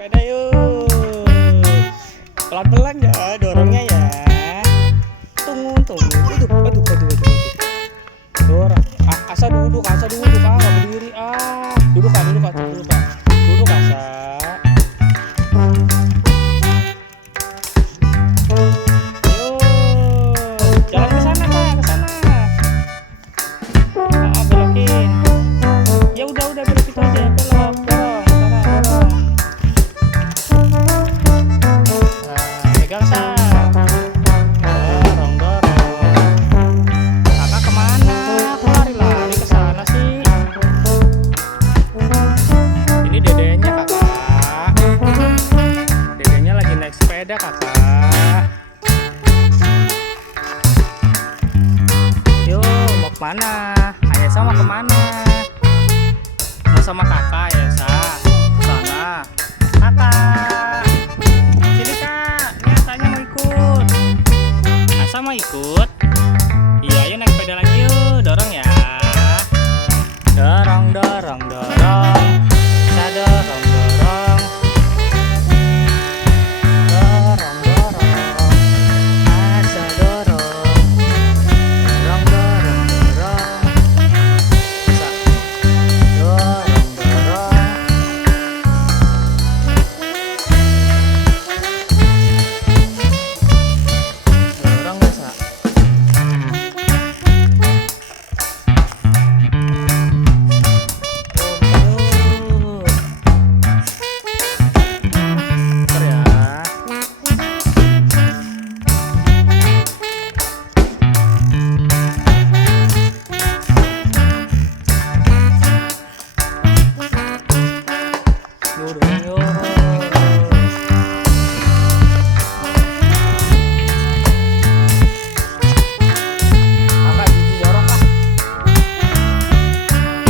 Sepeda yuk. Pelan-pelan ya, dorongnya ya. Tunggu. Aduh. Dorong. Asa duduk, nggak berdiri. Duduk Asa. Duduk Asa. Yuk, jalan ke sana Kak, ke sana. Belokin. Ya udah belok itu aja, belok, dorong. Pegang Sa. Dorong. Kakak kemana? Kok lari ke sana sih? Ini dedenya kakak. Dedenya lagi naik sepeda kakak. Yuk, mau kemana?